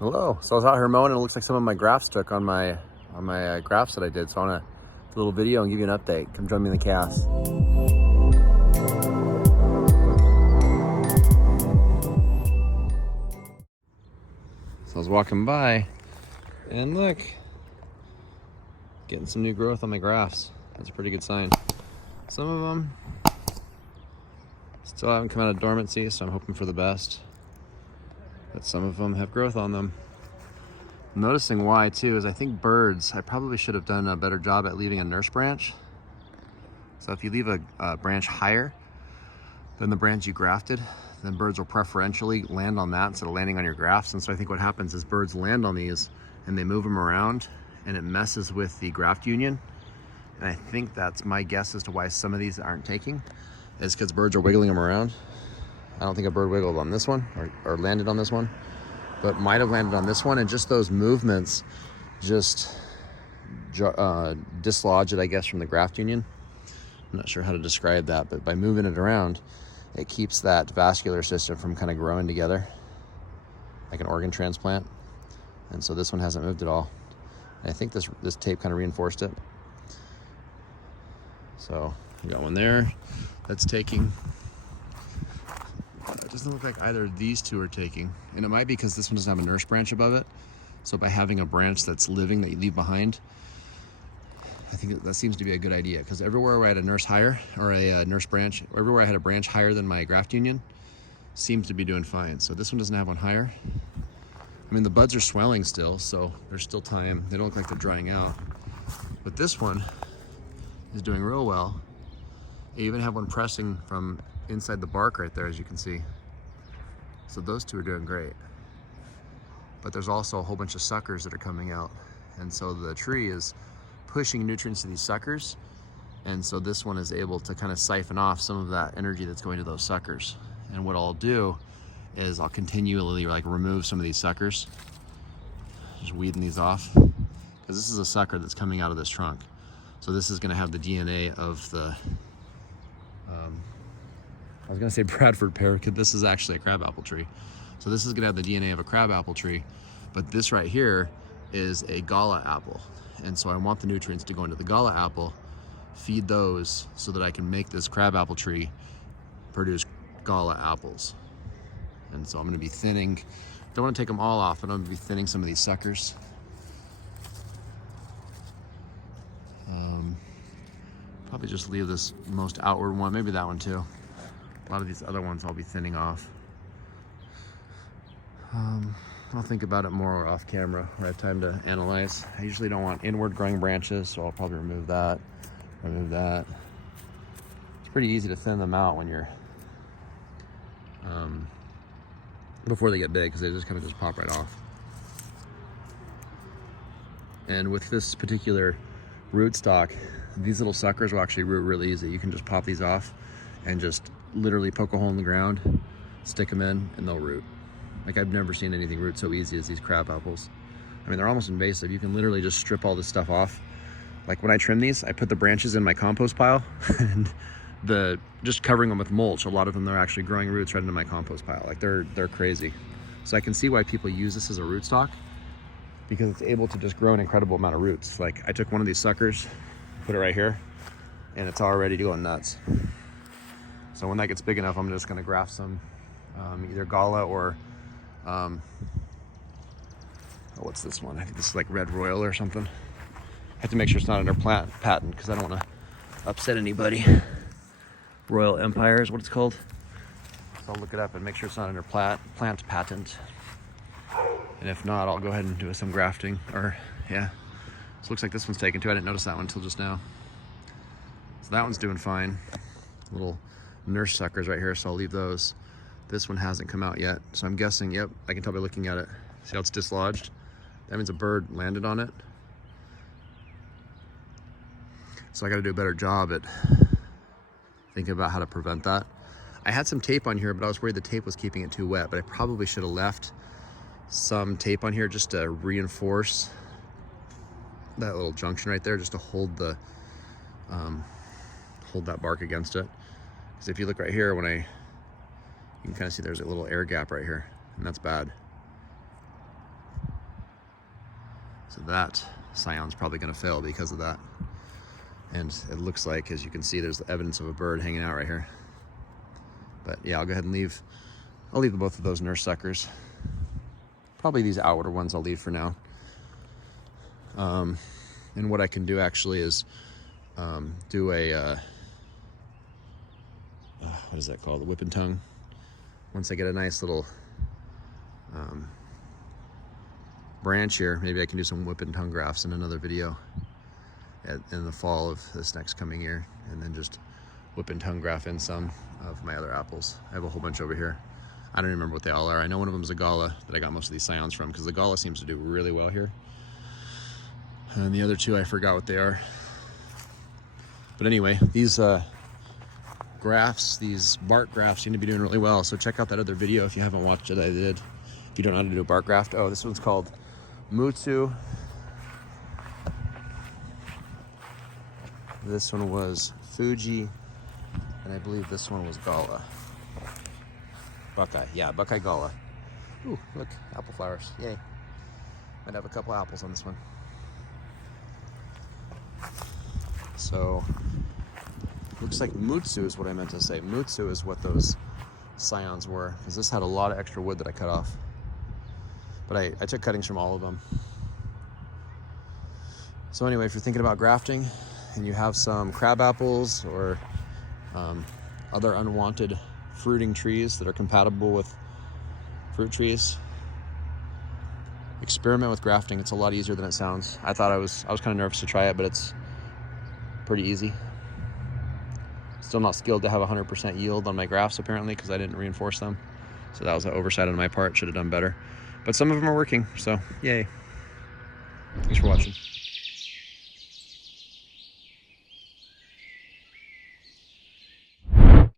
Hello. So I was out here mowing and it looks like some of my grafts took on my grafts that I did. So I want to do a little video and give you an update. Come join me in the cast. So I was walking by and look, getting some new growth on my grafts. That's a pretty good sign. Some of them still haven't come out of dormancy, so I'm hoping for the best. But some of them have growth on them. I'm noticing why too is I think birds, I probably should have done a better job at leaving a nurse branch. So if you leave a branch higher than the branch you grafted, then birds will preferentially land on that instead of landing on your grafts. And so I think what happens is birds land on these and they move them around and it messes with the graft union. And I think that's my guess as to why some of these aren't taking, is because birds are wiggling them around. I don't think a bird wiggled on this one or landed on this one, but might have landed on this one, and just those movements just dislodge it, I guess, from the graft union. I'm not sure how to describe that, but by moving it around, it keeps that vascular system from kind of growing together like an organ transplant. And so this one hasn't moved at all. And I think this tape kind of reinforced it. So we got one there that's taking. It doesn't look like either of these two are taking, and it might be because this one doesn't have a nurse branch above it. So by having a branch that's living that you leave behind, I think that seems to be a good idea, because everywhere I had a nurse higher or a nurse branch, everywhere I had a branch higher than my graft union seems to be doing fine. So this one doesn't have one higher. I mean, the buds are swelling still, so there's still time. They don't look like they're drying out, but this one is doing real well. I even have one pressing from inside the bark right there, as you can see. So those two are doing great. But there's also a whole bunch of suckers that are coming out. And so the tree is pushing nutrients to these suckers. And so this one is able to kind of siphon off some of that energy that's going to those suckers. And what I'll do is I'll continually remove some of these suckers. Just weeding these off. Because this is a sucker that's coming out of this trunk. So this is gonna have the DNA of the, I was gonna say Bradford pear, this is actually a crabapple tree. So this is gonna have the DNA of a crabapple tree, but this right here is a gala apple. And so I want the nutrients to go into the gala apple, feed those so that I can make this crabapple tree produce gala apples. And so I'm gonna be thinning, don't wanna take them all off, but I'm gonna be thinning some of these suckers. Probably just leave this most outward one, maybe that one too. A lot of these other ones I'll be thinning off. I'll think about it more off camera when I have time to analyze. I usually don't want inward growing branches, so I'll probably remove that, remove that. It's pretty easy to thin them out when you're, before they get big, because they just kind of just pop right off. And with this particular rootstock, these little suckers will actually root really easy. You can just pop these off and just literally poke a hole in the ground, stick them in, and they'll root. Like, I've never seen anything root so easy as these crab apples. I mean, they're almost invasive. You can literally just strip all this stuff off. Like when I trim these, I put the branches in my compost pile and just covering them with mulch. A lot of them, they're actually growing roots right into my compost pile. Like they're crazy. So I can see why people use this as a rootstock, because it's able to just grow an incredible amount of roots. Like I took one of these suckers, put it right here, and it's already going nuts. So when that gets big enough, I'm just gonna graft some either gala or, what's this one? I think this is like Red Royal or something. I have to make sure it's not under patent, because I don't wanna upset anybody. Royal Empire is what it's called. So I'll look it up and make sure it's not under plant patent. And if not, I'll go ahead and do some grafting, or yeah. So it looks like this one's taken too. I didn't notice that one until just now. So that one's doing fine. Little nurse suckers right here, so I'll leave those. This one hasn't come out yet, so I'm guessing, yep, I can tell by looking at it. See how it's dislodged? That means a bird landed on it. So I gotta do a better job at thinking about how to prevent that. I had some tape on here, but I was worried the tape was keeping it too wet, but I probably should have left some tape on here just to reinforce that little junction right there, just to hold the hold that bark against it. Because if you look right here, you can kind of see there's a little air gap right here, and that's bad. So that scion's probably going to fail because of that. And it looks like, as you can see, there's the evidence of a bird hanging out right here. But yeah, I'll go ahead and leave. I'll leave both of those nurse suckers. Probably these outer ones I'll leave for now. And what I can do actually is do a, what is that called? The whip and tongue. Once I get a nice little branch here, maybe I can do some whip and tongue grafts in another video in the fall of this next coming year, and then just whip and tongue graft in some of my other apples. I have a whole bunch over here. I don't remember what they all are. I know one of them is a Gala that I got most of these scions from, because the Gala seems to do really well here. And the other two, I forgot what they are. But anyway, these grafts, these bark grafts seem to be doing really well. So check out that other video if you haven't watched it. I did. If you don't know how to do a bark graft. Oh, this one's called WOOOHOO. This one was Fuji. And I believe this one was Gala. Buckeye, yeah, Buckeye Gala. Ooh, look, apple flowers, yay. Might have a couple apples on this one. So, looks like Mutsu is what I meant to say. Mutsu is what those scions were, because this had a lot of extra wood that I cut off. But I took cuttings from all of them. So anyway, if you're thinking about grafting, and you have some crab apples or other unwanted fruiting trees that are compatible with fruit trees, experiment with grafting. It's a lot easier than it sounds. I was kind of nervous to try it, but it's pretty easy. Still not skilled to have 100% yield on my grafts apparently, because I didn't reinforce them. So that was an oversight on my part. Should have done better. But some of them are working, so yay. Thanks for watching.